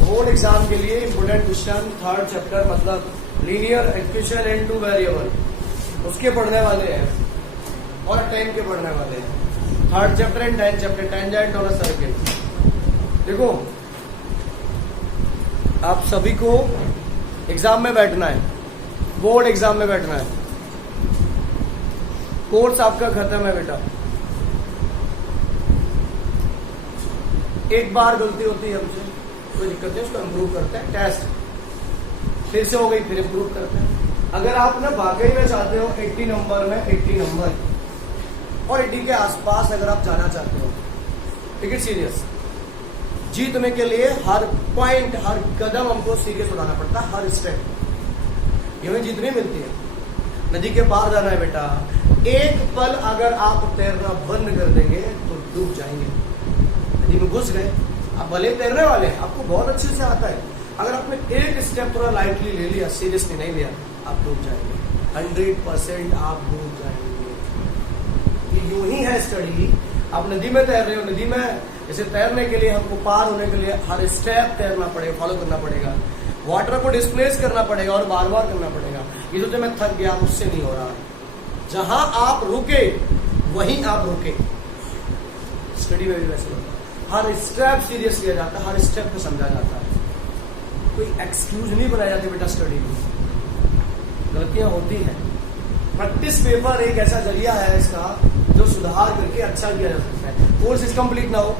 Board exam के लिए important question third chapter मतलब linear equation and two variable उसके पढ़ने वाले हैं और 10 के पढ़ने वाले हैं। Third chapter and 10 chapter tangent और सर्किट। देखो आप सभी को एग्जाम में बैठना है, बोर्ड एग्जाम में बैठना है। कोर्स आपका खत्म है बेटा। एक बार गलती होती है हमसे, कोई दिक्कत नहीं, उसको इम्प्रूव करते हैं। टेस्ट फिर से हो गई, फिर इम्प्रूव करते हैं। अगर आप ना वाकई में चाहते हो 80 नंबर में 80 नंबर और 80 के आसपास अगर आप जाना चाहते हो, टेक इट सीरियस। जीतने के लिए हर पॉइंट हर कदम हमको सीरियस उठाना पड़ता है, हर स्टेप। ये जीत नहीं मिलती है। नदी के पार जाना है बेटा, एक पल अगर आप तैरना बंद कर देंगे तो डूब जाएंगे। नदी में घुस गए, आप भले तैरने वाले हैं, आपको बहुत अच्छे से आता है, अगर आपने एक स्टेप थोड़ा लाइटली ले लिया, सीरियसली नहीं लिया, आप डूब जाएंगे। 100% आप डूब जाएंगे। ये यूं ही है स्टडी। आप नदी में तैर रहे हो, नदी में जैसे तैरने के लिए हमको पार होने के लिए हर स्टेप तैरना पड़ेगा, फॉलो करना पड़ेगा, वाटर को डिस्प्लेस करना पड़ेगा और बार बार करना पड़ेगा। ये तो मैं थक गया, मुझसे नहीं हो रहा। जहां आप रुके वहीं आप रुके। स्टडी में भी वैसे होता है, हर स्टेप सीरियस लिया जाता है, हर स्टेप को समझा जाता है, कोई एक्सक्यूज नहीं बनाया जाते बेटा। स्टडी में गलतियां होती हैं। प्रैक्टिस पेपर एक ऐसा जरिया है इसका जो सुधार करके अच्छा किया जा सकता है। कोर्स इज कंप्लीट नाउ,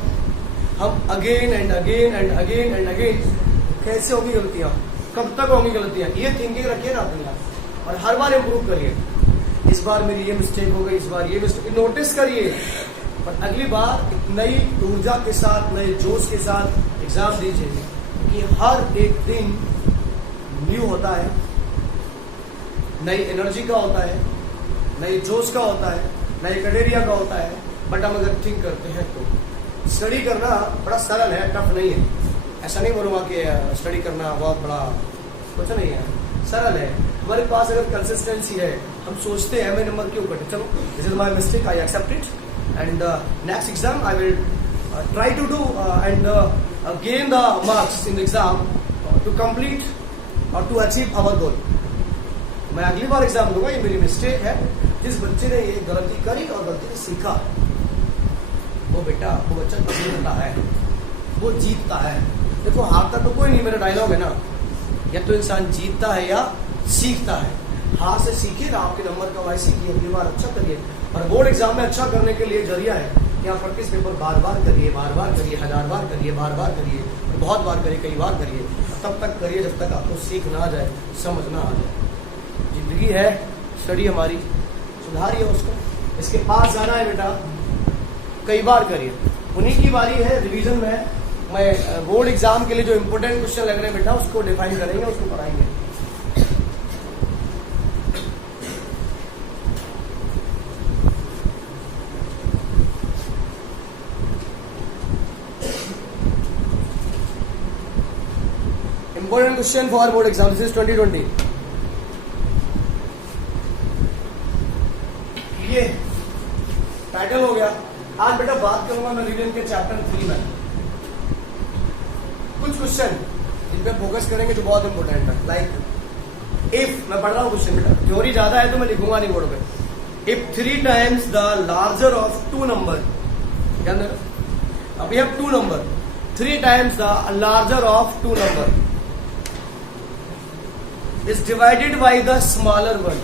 हम again and again and again and again. कैसे होगी गलतियां, कब तक होंगी गलतियां, ये थिंकिंग रखिए ना अपनी आप, और हर बार इम्प्रूव करिए। इस बार मेरी ये मिस्टेक हो गई, इस बार ये मिस्टेक, नोटिस करिए, और अगली बार एक नई ऊर्जा के साथ, नए जोश के साथ एग्जाम दीजिए कि हर एक दिन न्यू होता है, नई एनर्जी का होता है, नई जोश का होता है, नए कटेरिया का होता है। बट हम अगर थिंक करते हैं तो स्टडी करना बड़ा सरल है, टफ नहीं है। ऐसा नहीं बोलूंगा कि स्टडी करना बहुत बड़ा कुछ नहीं है, सरल है। हमारे पास अगर कंसिस्टेंसी है, हम सोचते हैं मैं नंबर क्यों कटे, चलो this is my mistake, I accept it and next exam I will try to do and gain the marks in the exam to complete और टू अचीव अवर गोल। मैं अगली बार एग्जाम दूंगा, ये मेरी मिस्टेक है। जिस बच्चे ने ये गलती करी और गलती से सीखा, वो बच्चा जीतता है, वो जीतता है। देखो हारता तो कोई नहीं, मेरा डायलॉग है ना, या तो इंसान जीतता है या सीखता है। हार से सीखिएगा, आपके नंबर का वाइस सीखिए, अगली बार अच्छा करिए। और बोर्ड एग्जाम में अच्छा करने के लिए जरिया है कि आप प्रैक्टिस पेपर बार बार करिए, बार बार करिए, 1000 बार करिए, बार बार करिए, बहुत बार करिए, कई बार करिए, तब तक करिए जब तक आपको सीख ना आ जाए, समझ ना आ जाए। जिंदगी है, स्टडी हमारी, सुधारिए उसको। इसके पास जाना है बेटा, कई बार करिए। उन्हीं की बारी है रिवीजन में। मैं बोर्ड एग्जाम के लिए जो इंपोर्टेंट क्वेश्चन लग रहे हैं बेटा, उसको डिफाइन करेंगे, उसको पढ़ाएंगे। Important question for board exam, this is 2020। ये टाइटल हो गया। आज बेटा बात करूंगा मैं रिवीजन के चैप्टर 3 में कुछ क्वेश्चन जिन पे फोकस करेंगे जो बहुत इंपॉर्टेंट है। लाइक इफ, मैं पढ़ रहा हूँ क्वेश्चन बेटा, थ्योरी ज्यादा है तो मैं लिखूंगा नहीं बोर्ड पे। If 3 times the larger of 2 number, क्या अब we have 2 number, 3 times the larger of 2 number is divided by the smaller one.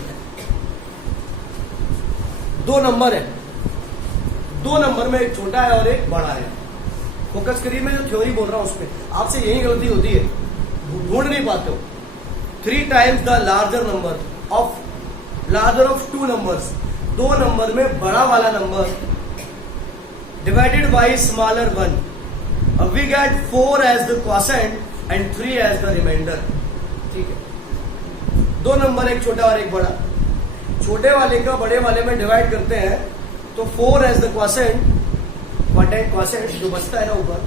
2 number है, 2 नंबर में एक छोटा है और एक बड़ा है। फोकस करिए, मैं जो थ्योरी बोल रहा हूं उसमें आपसे यही गलती होती है, ढूंढ नहीं पाते हो। 3 times the larger number of 2 numbers, 2 number में बड़ा वाला number divided by smaller one. अब we get 4 as the quotient and 3 as the remainder. ठीक है, 2 नंबर, एक छोटा और एक बड़ा। छोटे वाले का बड़े वाले में डिवाइड करते हैं तो 4 एज द क्वोशेंट जो बचता है ना ऊपर,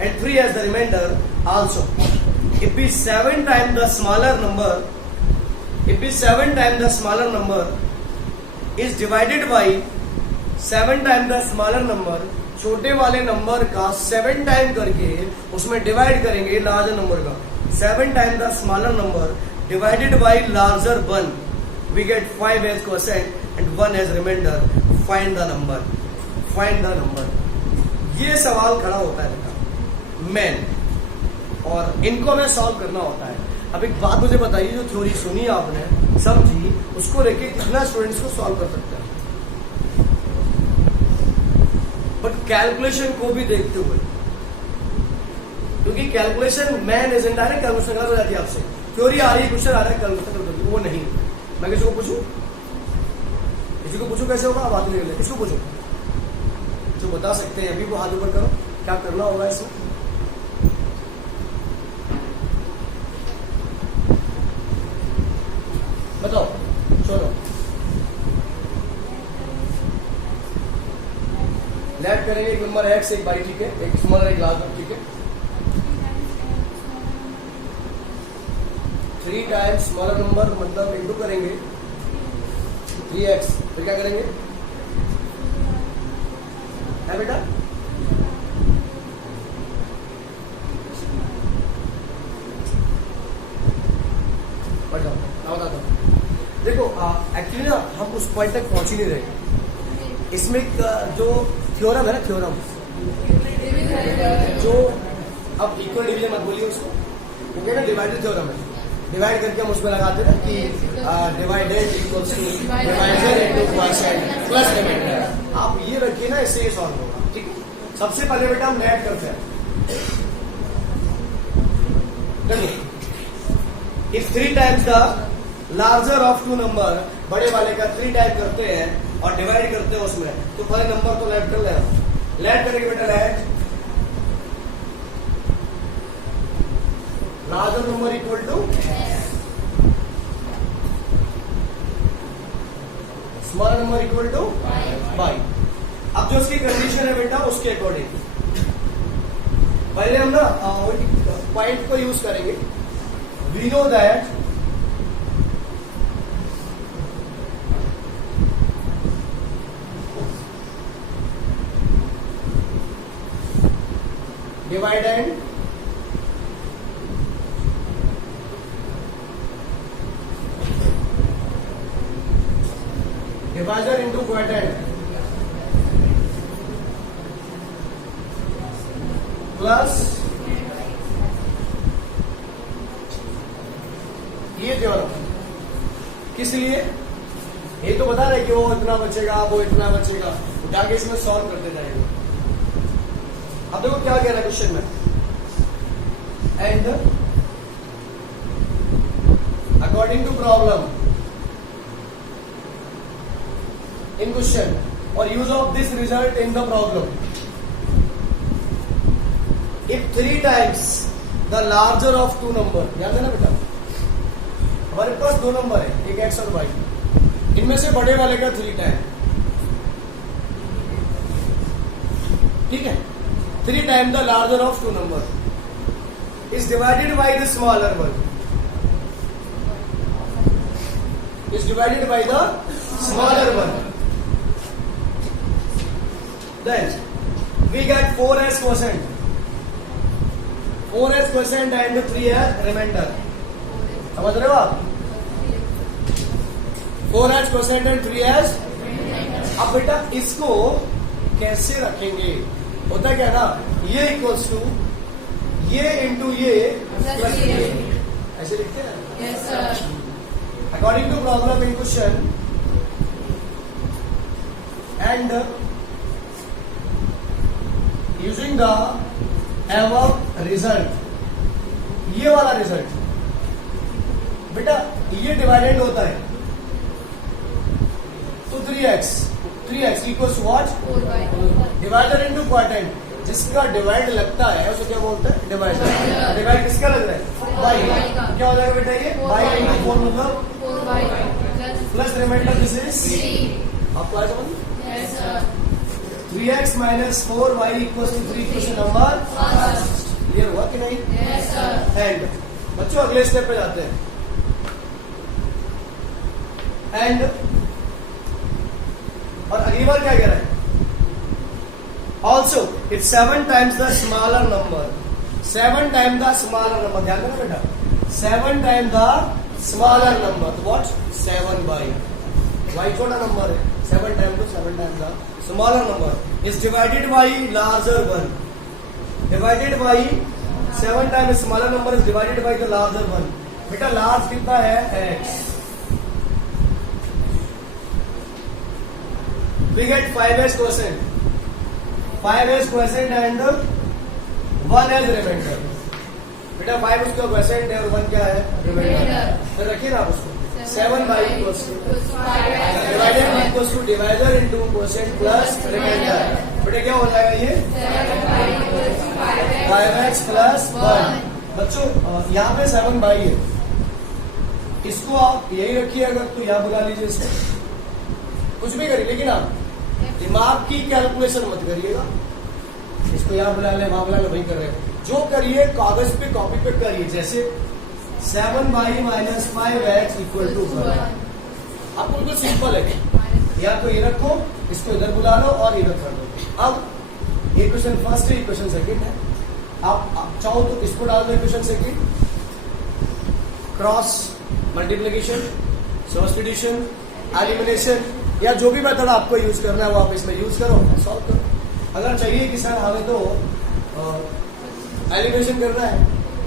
and 3 as the reminder also. If b 7 times the smaller number is divided by 7 times the smaller number, छोटे वाले नंबर का 7 टाइम करके उसमें डिवाइड करेंगे लार्जर नंबर का। 7 time the smaller number divided by larger 1 we get 5 as quotient and 1 as reminder. Find the number, find the number. ये सवाल खड़ा होता है बेटा मेन, और इनको हमें सॉल्व करना होता है। अब एक बात मुझे बताइए, जो थ्योरी सुनी आपने समझी, उसको लेके कितना स्टूडेंट्स को सॉल्व कर सकते हैं? बट कैलकुलेशन को भी देखते हुए, क्योंकि calculation man is direct calculation गलत हो जाती है आपसे। थ्योरी आ रही है, क्वेश्चन आ रहा है, कैलकुलेशन कर दो, वो नहीं। मैं किसी को पूछूं, किसी को पूछूं कैसे होगा? आप हाथ ले, किसको पूछूं जो बता सकते हैं? अभी वो हाथ ऊपर करो, क्या करना होगा इसमें? बताओ, चलो लेट करेंगे। एक नंबर एक्स, एक बाई, ठीक है, एक स्मॉलर एक लार्जर, ठीक है। 3 टाइम्स स्मॉलर नंबर मतलब इंटू करेंगे 3x, फिर क्या करेंगे? है बेटा बढ़ जाओ, मैं बताता हूँ। देखो एक्चुअली ना हम उस पॉइंट तक पहुंच ही नहीं रहे। इसमें जो थ्योरम है ना, थ्योरम जो, अब इक्वल डिवीजन मत बोलिए उसको, वो क्या ना डिवाइडेड थ्योरम है। डिवाइड करके हम उसमें लगाते हैं ना कि divided equals to divider into quotient plus reminder. आप ये रखिए ना, इससे ये सॉल्व होगा, ठीक है। सबसे पहले बेटा हम ऐड करते हैं। If 3 times the larger of 2 number, बड़े वाले का 3 टाइप करते हैं और डिवाइड करते हैं उसमें, तो पहले नंबर तो लेट कर लेना। लेट करेंगे बेटा, let larger number equal to smaller number equal to by. अब जो उसकी कंडीशन है बेटा, उसके अकॉर्डिंग पहले हम ना पॉइंट को यूज करेंगे। We know that divide and divisor into quotient plus ये थ्योरम। किस लिए? ये तो बता रहे कि वो इतना बचेगा, वो इतना बचेगा, उठा के इसमें सॉल्व करते जाएंगे। अब देखो क्या कह रहा है क्वेश्चन में, and according to problem in question और use of this result in the problem, if 3 times the larger of 2 number, याद है ना बेटा, हमारे पास 2 नंबर है, एक एक्स और वाई, इनमें से बड़े वाले का 3 टाइम, ठीक है। 3 times the larger of 2 number is divided by the smaller one, is divided by the smaller one. Then we get 4 as quotient, 4 as quotient and 3 as remainder. समझ रहे हो आप? 4 as quotient and 3 as। अब बेटा इसको कैसे रखेंगे? होता क्या ना, ये इक्वल्स टू ये इंटू ये प्लस ये, ऐसे लिखते हैं। Yes sir. According to problem in question and using the above result, ये वाला रिजल्ट बेटा, ये डिवाइडेड होता है तो 3x equals what? Divider into quotient, जिसका डिवाइड लगता है उसे क्या बोलते हैं? डिवाइडर। डिवाइड किसका लग रहा है? बाई। क्या हो जाएगा बेटा? ये बाई इंटू 4 मतलब 4y plus remainder this is, आपको आया समझ? Yes sir. 3x minus 4y equal to 3 question number first. Clear हुआ कि नहीं? Yes sir. एंड बच्चों अगले स्टेप पे जाते हैं। एंड और अगली बार क्या कह रहा है? Also it's 7 times the smaller number, 7 times the smaller number, ध्यान देना बेटा, 7 times the smaller number, what 7 by y छोटा नंबर है, 7 times to 7 times the smaller number is divided by larger one, divided by 7 times smaller number is divided by the larger one. बेटा large कितना है x, we get 5s quotient, 5s quotient and 1 as remainder। बेटा 5 उसका question है और 1 क्या है reminder, तो रखिए ना आप उसको 7 by equals to divided equals to divider into quotient plus reminder. बेटा क्या हो जाएगा ये 5x प्लस 1। बच्चों यहाँ पे 7 by है, इसको आप यही रखिए, अगर तो यहाँ बुला लीजिए, इसको कुछ भी करिए, लेकिन आप दिमाग की कैलकुलेशन मत करिएगा, इसको यहाँ बुला ले वहां बुला ले, वही कर रहे हैं, जो करिए कागज पे कॉपी पे करिए, जैसे 7 by minus 5x equal to 1। आपको बिल्कुल सिंपल है, या तो ये रखो, इसको इधर बुला लो और इधर कर दो। अब इक्वेशन फर्स्ट है, इक्वेशन सेकंड है, आप चाहो तो इसको डाल दो equation second, cross multiplication, substitution, elimination, या जो भी मेथड आपको यूज करना है वो आप इसमें यूज करो, सॉल्व करो। अगर चाहिए कि सर हमें तो एलिमिनेशन करना है,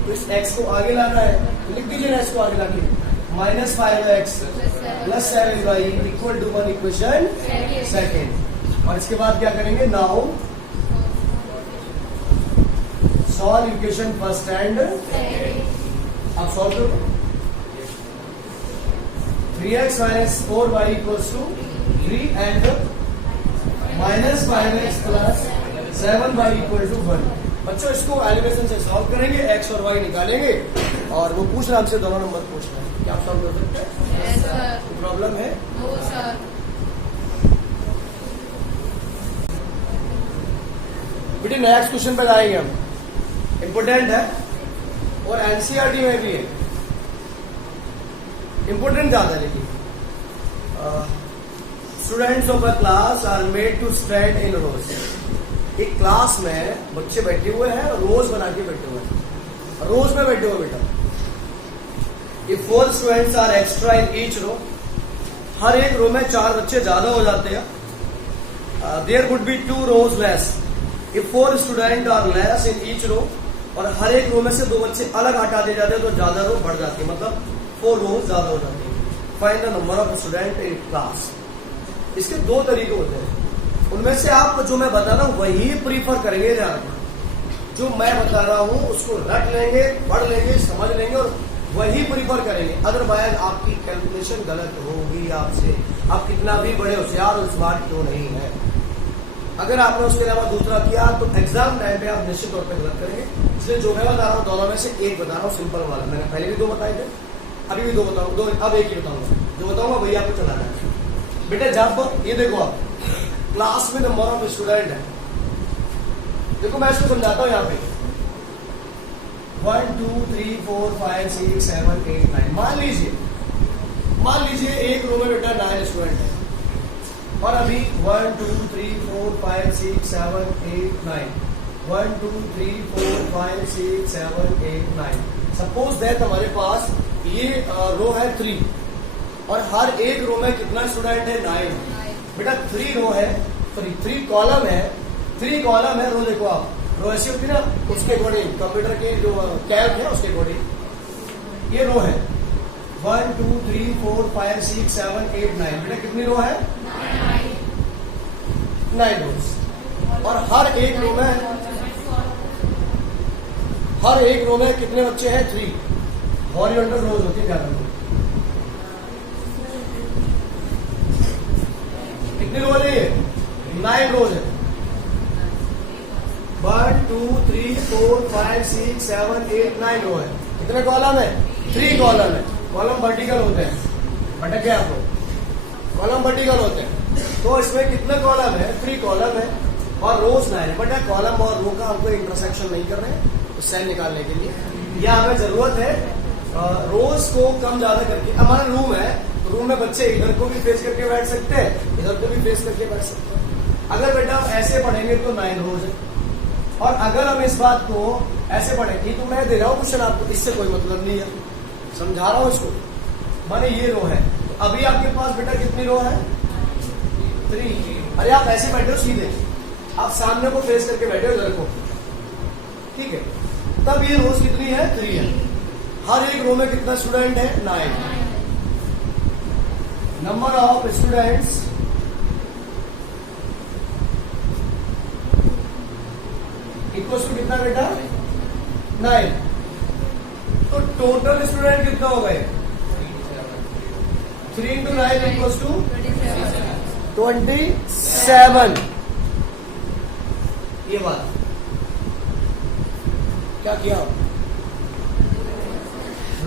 तो इस x को आगे लाना है, तो लिख दीजिए ना इसको आगे लाके -5x plus 7y equal to 1 equation second. और इसके बाद क्या करेंगे, now solve equation first and, आप सॉल्व करो। 3x minus 4y equals to 3 and -5x plus 7y equal to 1। बच्चों इसको एलिमिनेशन से सॉल्व करेंगे, x और y निकालेंगे, और वो पूछ रहा हमसे दोनों नंबर पूछ रहे हैं, क्या आप सॉल्व कर सकते हैं? Yes, sir. कोई प्रॉब्लम है? No, sir. बेटे नेक्स्ट क्वेश्चन पे जाएंगे हम, इम्पोर्टेंट है और एनसीईआरटी में भी है, इम्पोर्टेंट ज्यादा है, लेकिन students of a class are made to stand in rows. एक क्लास में बच्चे बैठे हुए हैं, रोज बना के बैठे हुए हैं, रोज में बैठे हुए बेटा। If 4 students are extra in each row, हर एक रो में 4 बच्चे ज्यादा हो जाते हैं, there would be 2 rows less. If 4 student are less in each row, और हर एक रो में से 2 बच्चे अलग हटा दिए जाते हैं, तो ज्यादा रो बढ़ जाती है, मतलब 4 rows ज्यादा हो जाती है। Find the number of student in class. इसके 2 तरीके होते हैं, उनमें से आप जो मैं बता रहा हूं वही प्रीफर करेंगे, ध्यान, जो मैं बता रहा हूं उसको रट लेंगे, पढ़ लेंगे, समझ लेंगे और वही प्रीफर करेंगे। अदरवाइज आपकी कैलकुलेशन गलत होगी, आपसे आप कितना भी बड़े होशियार और स्मार्ट क्यों नहीं है, अगर आपने उसके अलावा दूसरा किया तो एग्जाम टाइम पे आप निश्चित तौर पर गलत करेंगे। इसलिए जो मैं बता रहा हूँ दोनों में से एक बता रहा हूँ, सिंपल वाला। मैंने पहले भी 2 बताए थे, अभी भी 2 बताऊंगा, अब एक ही बताऊंगा, जो बताऊंगा वही आपको चलाना है। बेटे जब ये देखो आप क्लास में नंबर ऑफ स्टूडेंट है, देखो मैं इसको समझाता हूँ यहाँ पे 1 2 3 4 5 6 7 8 9। मान लीजिए एक रो में बेटा 9 स्टूडेंट है, और अभी 1 2 3 4 5 6 7 8 9, 1 2 3 4 5 6 7 8 9। सपोज दैट हमारे पास ये रो है 3, और हर एक रो में कितना स्टूडेंट है 9। बेटा 3 रो है, सॉरी 3 कॉलम है, 3 कॉलम है। रो देखो आप, रो ऐसी होती है ना, उसके अकॉर्डिंग कंप्यूटर के जो कैल्क है उसके अकॉर्डिंग ये रो है 1 2 3 4 5 6 7 8 9। बेटा कितनी रो है 9 रोज, और हर एक रो में कितने बच्चे हैं 3 हॉरिजॉन्टल रोज होती है, ज्यादा कितनी रो है ये 9 रोज है। 1 2 3 4 5 6 7 8 9 रो है। कितने कॉलम है 3 कॉलम है। कॉलम वर्टिकल होते हैं, भटक गया आपको, कॉलम वर्टिकल होते हैं, तो इसमें कितने कॉलम है 3 कॉलम है, और रोज 9 है। बट कॉलम और रो का हमको इंटरसेक्शन नहीं कर रहे हैं, तो सेल निकालने के लिए या हमें जरूरत है रोज को कम ज्यादा करके। हमारा रूम है, रूम में बच्चे इधर को भी फेस करके बैठ सकते हैं, इधर को भी फेस करके बैठ सकते हैं। अगर बेटा हम ऐसे पढ़ेंगे तो 9 रोज है, और अगर हम इस बात को ऐसे पढ़ेंगे, तो मैं दे रहा हूँ क्वेश्चन आपको, इससे कोई मतलब नहीं है, समझा रहा हूँ इसको। माने ये रो है, तो अभी आपके पास बेटा कितनी रो है? 3। अरे आप ऐसे बैठे हो सीधे, आप सामने को फेस करके बैठे हो इधर को, ठीक है, तब ये रोज कितनी है? 3 है। हर एक रो में कितना स्टूडेंट है? 9। Number of students equal to कितना बेटा? 9। तो टोटल स्टूडेंट कितना हो गए? 3 into 9 equals to 27। ये बात क्या किया?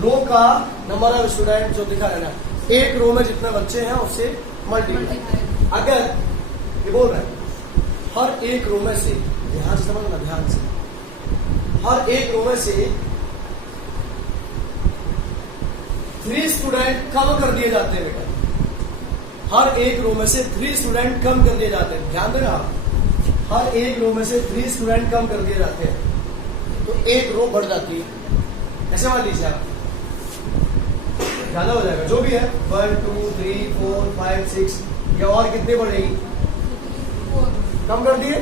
रो का नंबर ऑफ स्टूडेंट जो दिखा है ना, एक रो में जितने बच्चे हैं उससे मल्टीप्लाई। अगर ये बोल रहा है हर एक रो में से, ध्यान से समझना, ध्यान से, हर एक रो में से 3 स्टूडेंट कम कर दिए जाते हैं बेटा। हर एक रो में से 3 स्टूडेंट कम कर दिए जाते हैं, ध्यान देना आप। हर एक रो में से 3 स्टूडेंट कम कर दिए जाते हैं, तो एक रो बढ़ जाती है। ऐसे मान लीजिए आप, ज्यादा हो जाएगा जो भी है, 1 2 3 4 5 6, या और कितनी बढ़ेगी? कम कर दिए,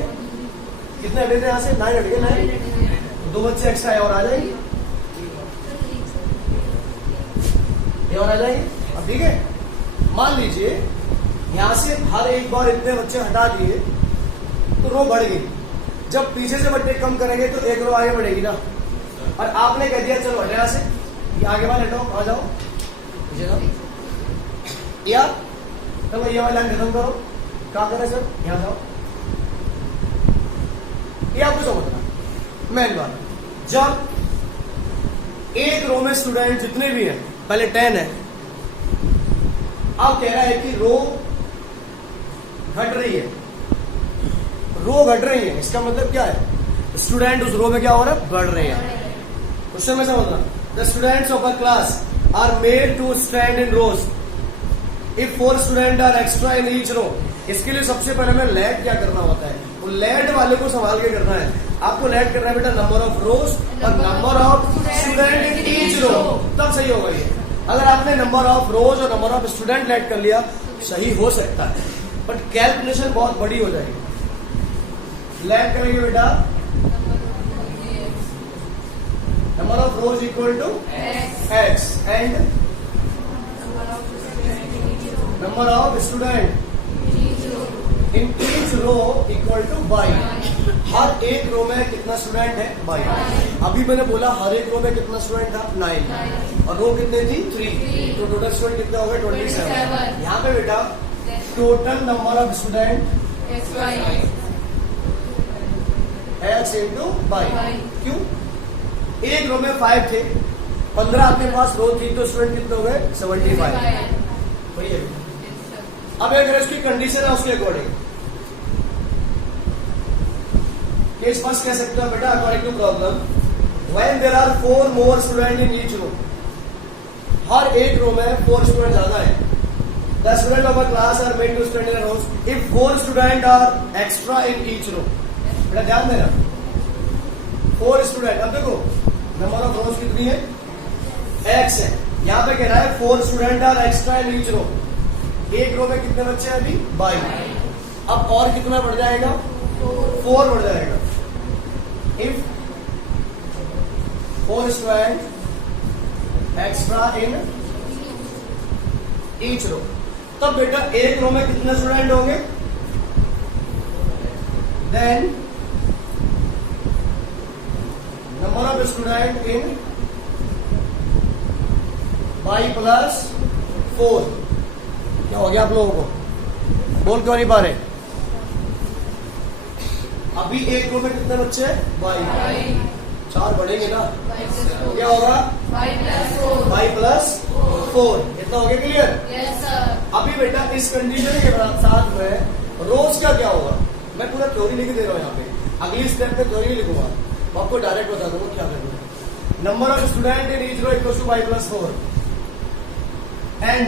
कितने हटे थे यहाँ से? 9 हट गए। 9, 2 बच्चे एक्स्ट्रा और आ जाएंगे, ये और आ जाएंगे। अब ठीक है, मान लीजिए यहां से हर एक बार इतने बच्चे हटा दिए तो रो बढ़ गई। जब पीछे से बच्चे कम करेंगे तो एक रो आगे बढ़ेगी ना। और आपने कह दिया चलो हटे यहां से, ये आगे वाले हटाओ, आ जाओ पीछे जाओ, या तो ये वाला लाइन खत्म करो, क्या करें सर? यहां जाओ। ये आपको समझना मेन बात। जब एक रो में स्टूडेंट जितने भी हैं, पहले 10 है, अब कह रहा है कि रो घट रही है, रो घट रही है, इसका मतलब क्या है? स्टूडेंट उस रो में क्या हो रहा है? बढ़ रहे हैं। क्वेश्चन में समझना, the students of a class are made to stand in rows if 4 student are extra in each row. इसके लिए सबसे पहले हमें लेट क्या करना होता है? वो लेट वाले को संभाल के करना है। आपको लेट करना है बेटा नंबर ऑफ रोज और number of student in each row, तब सही होगा ये। अगर आपने नंबर ऑफ रोज और नंबर ऑफ स्टूडेंट लेट कर लिया, सही हो सकता है, बट कैलकुलेशन बहुत बड़ी हो जाएगी। लेट करेंगे बेटा number of rows equal to x and number of student in each row equal to y. हर एक रो में कितना स्टूडेंट है? बाई। अभी मैंने बोला हर एक रो में कितना स्टूडेंट था? 9, और रो कितने थी? 3, तो टोटल स्टूडेंट कितना हो गया? 27। यहाँ पे बेटा total number of student x into by. क्यों? एक रो में 5 थे, 15 आपके पास रो थी, तो स्टूडेंट कितने हो गए? 75। वही है। अब अगर इसकी कंडीशन है उसके अकॉर्डिंग, केस फर्स्ट कह सकते हो बेटा according to problem, when there are 4 more student in each row. हर एक रो में 4 स्टूडेंट ज्यादा है। The student of a class are made to stand in a rows if 4 student are extra in each row. बेटा ध्यान देना, 4 student, अब देखो नंबर ऑफ रोज कितनी है? एक्स है। यहां पे कह रहा है 4 student are extra in each row. एक रो में कितने बच्चे हैं अभी? 22। अब और कितना बढ़ जाएगा? 4 बढ़ जाएगा। If 4 student extra in each row, तब बेटा एक रो में कितने स्टूडेंट होंगे? Then number of student in by plus 4। क्या हो गया आप लोगों को? बोल क्यों नहीं पा रहे? अभी एक रो में कितने बच्चे हैं? 22। 4 बढ़ेंगे ना, क्या होगा? 5 प्लस 4, इतना हो गया क्लियर? Yes sir. अभी बेटा इस कंडीशन के साथ में रोज का क्या होगा? मैं पूरा थ्योरी लिख दे रहा हूँ यहाँ पे, अगली स्टेप पे थ्योरी लिखूंगा, आपको डायरेक्ट बता दूंगा क्या करना। Number of student in each row equal to 5 plus 4 and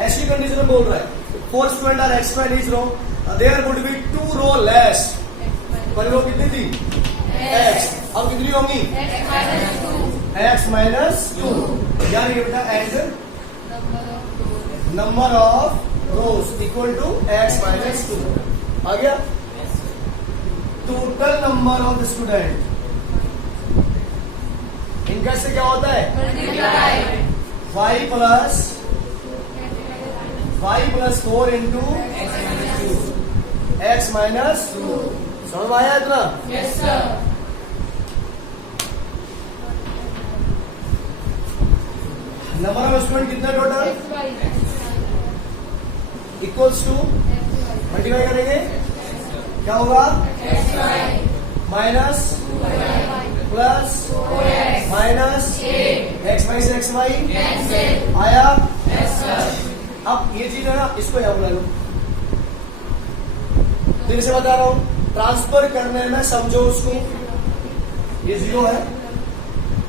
ऐसी कंडीशन में बोल रहा है 4 students are occupied in each row. There would be 2 rows less. पहली रो कितनी थी? x. अब कितनी होंगी? x minus 2. यानी बेटा and number of rows equal to x minus 2. आ गया? Total number of the student. इनका से क्या होता है? 5 plus 4 into x minus 2. समझ में आया इतना? Yes, sir. Number of student कितना टोटल? इक्वल्स टू मल्टीप्लाई करेंगे क्या होगा? Minus plus minus x y से एक्स वाई आया। अब ये चीज है ना, इसको यहाँ बुला लो। फिर से बता रहा हूं, ट्रांसफर करने में समझो उसको। ये 0 है,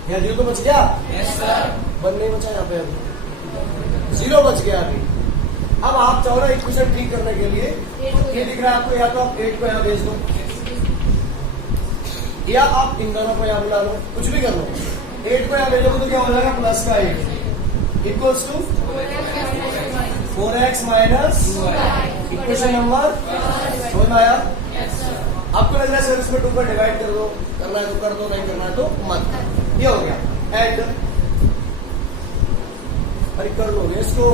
यहाँ 0 तो बच गया। वन नहीं बचा यहाँ पे, अभी 0 बच गया अभी। अब आप चाहो ना इक्वेशन ठीक करने के लिए, ये दिख रहा है आपको, या तो आप 8 को यहाँ भेज दो, या आप इन दोनों को यहाँ बुला लो, कुछ भी कर लो। 8 को यहाँ भेजोगे तो क्या हो जाएगा? प्लस का 8 equals to 4x minus equation number. समझ में आया? आपको लग रहा है सर इसमें 2 पर डिवाइड कर दो, करना है तो कर दो, नहीं करना है तो मत। ये हो गया एंड। अरे कर लोगे इसको?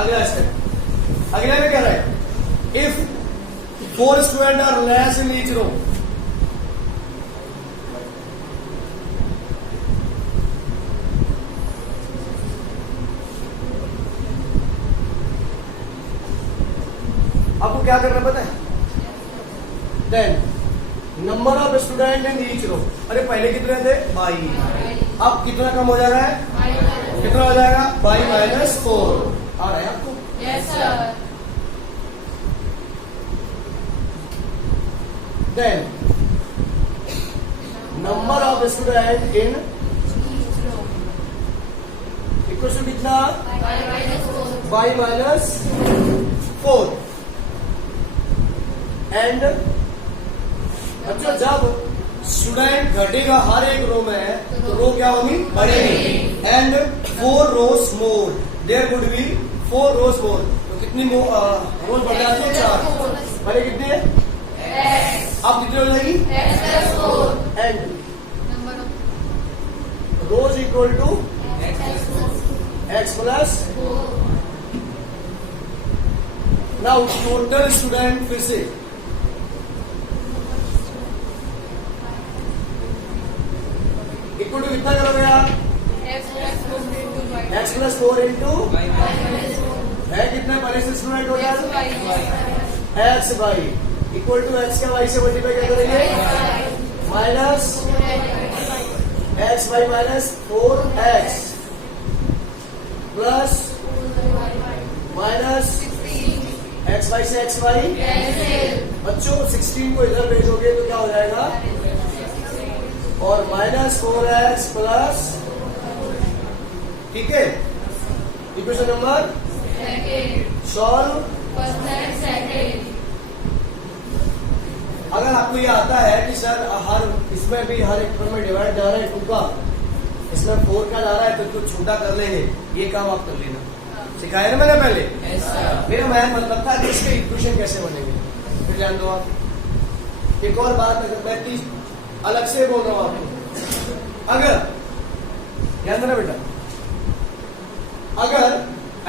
अगला स्टेप, अगला में क्या रहा है? If 4 student are less in each row, आपको क्या करना पता है? Then number of student in each row. अरे पहले कितने थे? 22। अब कितना कम हो जा रहा है? कितना हो जाएगा? 22 माइनस 4 आ रहा है आपको? Yes, sir. Then number of student in equal to कितना? 22 माइनस 4 एंड। अच्छा, जब स्टूडेंट घटेगा हर एक रो में तो रो क्या होगी? बढ़ेगी। And 4 rows more, there would be 4 rows more. तो कितनी रोज बढ़ जाती है? 4। पहले कितनी है? अब कितनी हो जाएगी? And rows equal to x plus. Now total student, फिर से इक्वल टू कितना करोगे आप? x प्लस 4 इंटू है कितने? पहले से student total x by equal to x का y से मल्टीप्लाई क्या करेंगे? Minus x by minus 4x plus minus x y से x वाई। बच्चों 16 को इधर भेजोगे तो क्या हो जाएगा? और माइनस 4x प्लस, ठीक है। Equation number solve. अगर आपको ये आता है कि सर हर इसमें भी हर एक में डिवाइड जा रहा है 2 का, इसमें 4 का जा रहा है तो इसको छोटा कर लेंगे, ये काम आप कर लेना। सिखाया ना मैंने पहले? मेरा मैन मतलब था कि इसके इक्वेशन कैसे बनेंगे, फिर जान दो आप। एक और बात अगर मैं अलग से बोल रहा हूं आपको, अगर ध्यान देना बेटा, अगर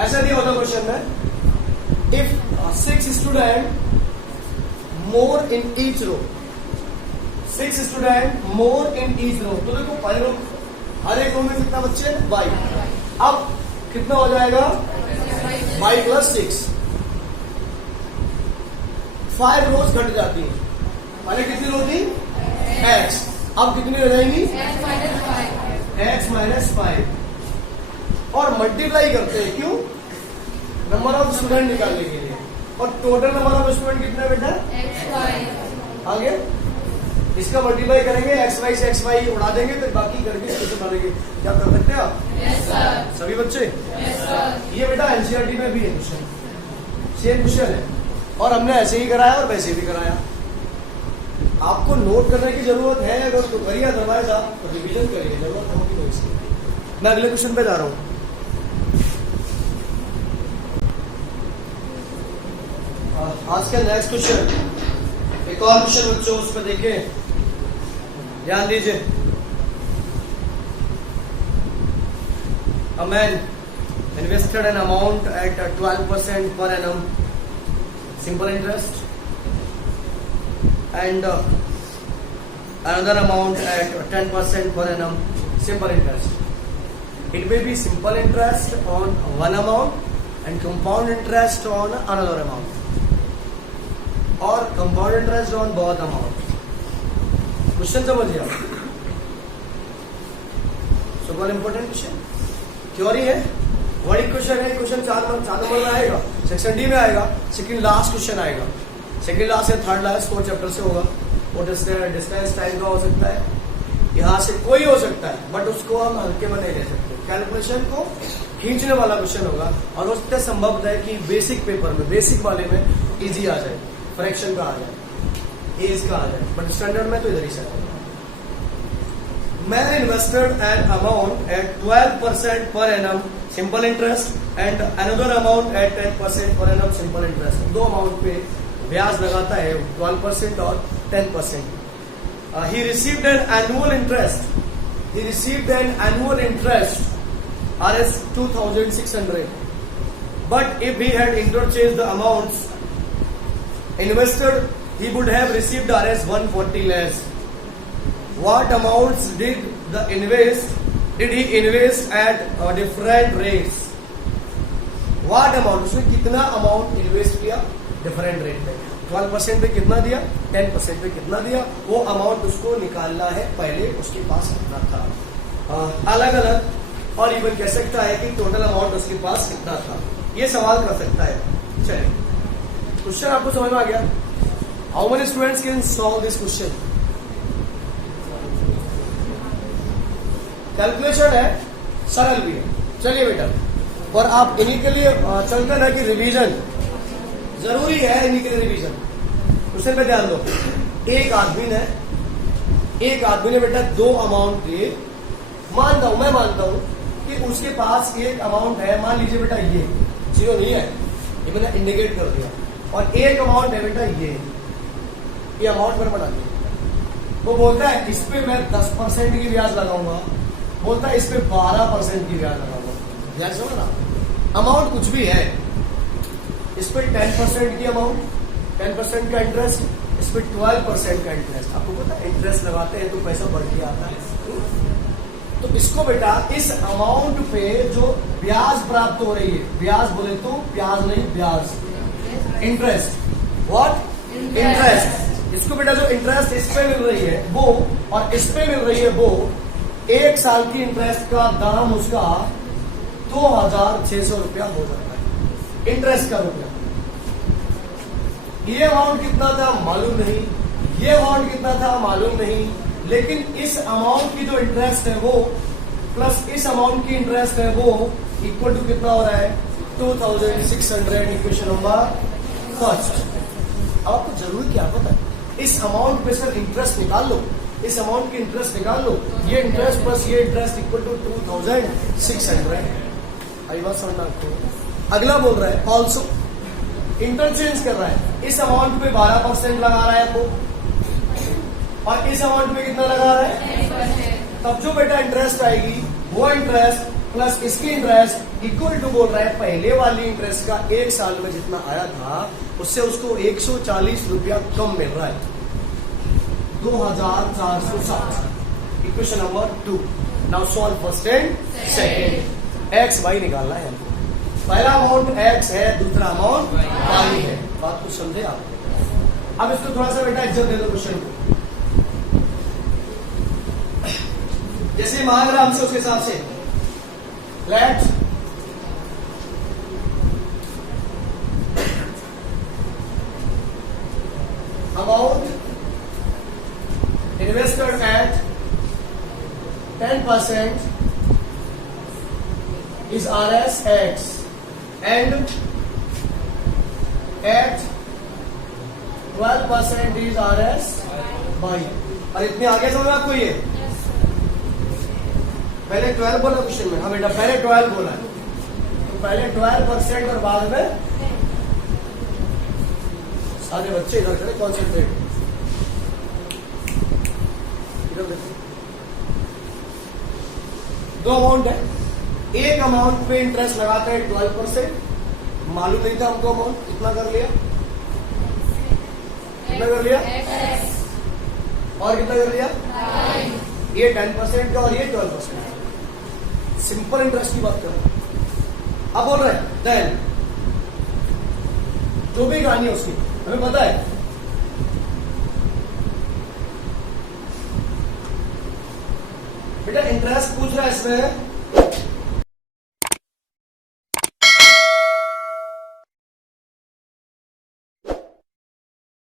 ऐसा दिया होता क्वेश्चन में, if 6 student more in each row, 6 student more in each row, तो देखो पहले रो, हर एक रो में कितना बच्चे? 22। अब कितना हो जाएगा? 22 प्लस 6, 5 रोज घट जाती है। पहले कितनी रो थी? x। अब कितनी हो जाएंगी? x माइनस 5 और मल्टीप्लाई करते हैं, क्यों? नंबर ऑफ स्टूडेंट निकालने के लिए। और टोटल नंबर ऑफ स्टूडेंट कितने बेटा? आगे इसका मल्टीप्लाई करेंगे, x वाई से x वाई उड़ा देंगे, फिर बाकी करके कैसे मारेंगे? क्या कर सकते हैं आप? Yes, sir. सभी बच्चे? Yes, sir. ये बेटा एनसीईआरटी में भी है क्वेश्चन। सेम क्वेश्चन है और हमने ऐसे ही कराया और वैसे भी कराया। आपको नोट करने की जरूरत है अगर तो करिए, अदरवाइज आप रिवीजन करिए, जरूरत होगी तो इसकी। मैं अगले क्वेश्चन पे जा रहा हूं। आज का नेक्स्ट क्वेश्चन, एक और क्वेश्चन बच्चों उस पर देखिए, ध्यान दीजिए। A man invested an amount at 12% per annum simple interest and another amount at 10% per annum simple interest. It may be simple interest on one amount and compound interest on another amount or compound interest on both amount. Question समझिए आप, super important question theory है, बड़ी question है। Question 4 number में आएगा, section D में आएगा, second last question आएगा, सेकंड लास्ट या थर्ड लास्ट 4 चैप्टर से होगा। वो डिस्टेंस टाइम का हो सकता है, यहाँ से कोई हो सकता है, बट उसको हम हल्के में नहीं ले सकते। कैलकुलेशन को खींचने वाला क्वेश्चन होगा और उससे संभव है कि बेसिक पेपर में, बेसिक वाले में इजी आ जाए, फ्रैक्शन का आ जाए, एज का आ जाए, बट स्टैंडर्ड में तो इधर ही से आएगा। Man invested an amount at 12% per annum simple interest and another amount at 10% per annum simple interest. दो अमाउंट पे ब्याज लगाता है, 12% और 10%. He received an annual interest. He received an annual interest Rs 2,600. But if he had interchanged the amounts invested, he would have received Rs 140 less. What amounts did he invest at different rates? What amount, उसने कितना amount invest किया different rate पे, 12% पे कितना दिया, 10% पे कितना दिया, वो अमाउंट उसको निकालना है। पहले उसके पास कितना था, अलग अलग और इवन कह सकता है कि टोटल अमाउंट उसके पास कितना था, ये सवाल कर सकता है। चलिए क्वेश्चन आपको समझ में आ गया। How many students can solve this question? Calculation है, सरल भी है। चलिए बेटा, और आप इन्हीं के लिए चलते ना कि रिवीजन जरूरी है, इन्हीं के लिए रिवीजन। क्वेश्चन पे ध्यान दो। एक आदमी ने बेटा दो अमाउंट दिए, मैं मानता हूं कि उसके पास एक अमाउंट है, मान लीजिए बेटा ये जीरो नहीं है, ये मैंने इंडिकेट कर दिया, और एक अमाउंट है बेटा ये अमाउंट मैंने बना दिया। वो बोलता है इस पे मैं 10% की ब्याज लगाऊंगा, बोलता है इस पे 12% की ब्याज लगाऊंगा। ब्याज समझ ना, अमाउंट कुछ भी है, इस पे 10% की अमाउंट, 10% का इंटरेस्ट, इस पे 12% का इंटरेस्ट। आपको पता है इंटरेस्ट लगाते हैं तो पैसा बढ़ के आता है। तो इसको बेटा इस अमाउंट पे जो ब्याज प्राप्त हो रही है, ब्याज बोले तो ब्याज नहीं, ब्याज इंटरेस्ट, व्हाट इंटरेस्ट, इसको बेटा जो इंटरेस्ट इस पे मिल रही है वो और इस पे मिल रही है वो, एक साल की इंटरेस्ट का दाम उसका 2,600 रुपया हो जाता है, इंटरेस्ट का रुपया। ये अमाउंट कितना था मालूम नहीं, ये अमाउंट कितना था मालूम नहीं, लेकिन इस अमाउंट की जो इंटरेस्ट है वो प्लस इस अमाउंट की इंटरेस्ट है वो इक्वल टू कितना हो रहा है, 2,600। Equation number first. अब आपको जरूरी क्या पता है, इस अमाउंट पे सर इंटरेस्ट निकाल लो, इस अमाउंट की इंटरेस्ट निकाल लो, ये इंटरेस्ट प्लस ये इंटरेस्ट इक्वल टू 2,600। आई बात समझना आपको। अगला बोल रहा है ऑल्सो, इंटरचेंज कर रहा है, इस अमाउंट पे 12% लगा रहा है आपको और इस अमाउंट पे कितना लगा रहा है, तब जो बेटा इंटरेस्ट आएगी वो इंटरेस्ट प्लस इसकी इंटरेस्ट इक्वल टू बोल रहा है पहले वाली इंटरेस्ट का एक साल में जितना आया था उससे उसको 140 रुपया कम मिल रहा है, 2,460। Equation number 2। Now solve first and second. X y निकालना है हमको। पहला अमाउंट एक्स है, दूसरा अमाउंट वाई है। बात को समझे आप? अब इसको थोड़ा सा बेटा इज्जत दे दो क्वेश्चन को, जैसे मांग रहा हमसे उसके हिसाब से। Let's amount invested at 10% is Rs X and at 12% is RS by. और इतनी आगे समझ में आपको ये पहले 12 बोला क्वेश्चन में। हाँ बेटा पहले 12 बोला है, तो पहले 12% और बाद में सारे बच्चे इधर करें कॉन्सेंट्रेट। इधर देखो, दो अमाउंट है। एक अमाउंट पे इंटरेस्ट लगाते हैं 12%, मालूम नहीं था हमको अमाउंट, कितना कर लिया, कितना कर लिया, और कितना कर लिया, ये 10% का और ये 12%। सिंपल इंटरेस्ट की बात कर रहे हैं। अब बोल रहे हैं देन जो भी कहानी है उसकी हमें पता है। बेटा इंटरेस्ट पूछ रहा है इसमें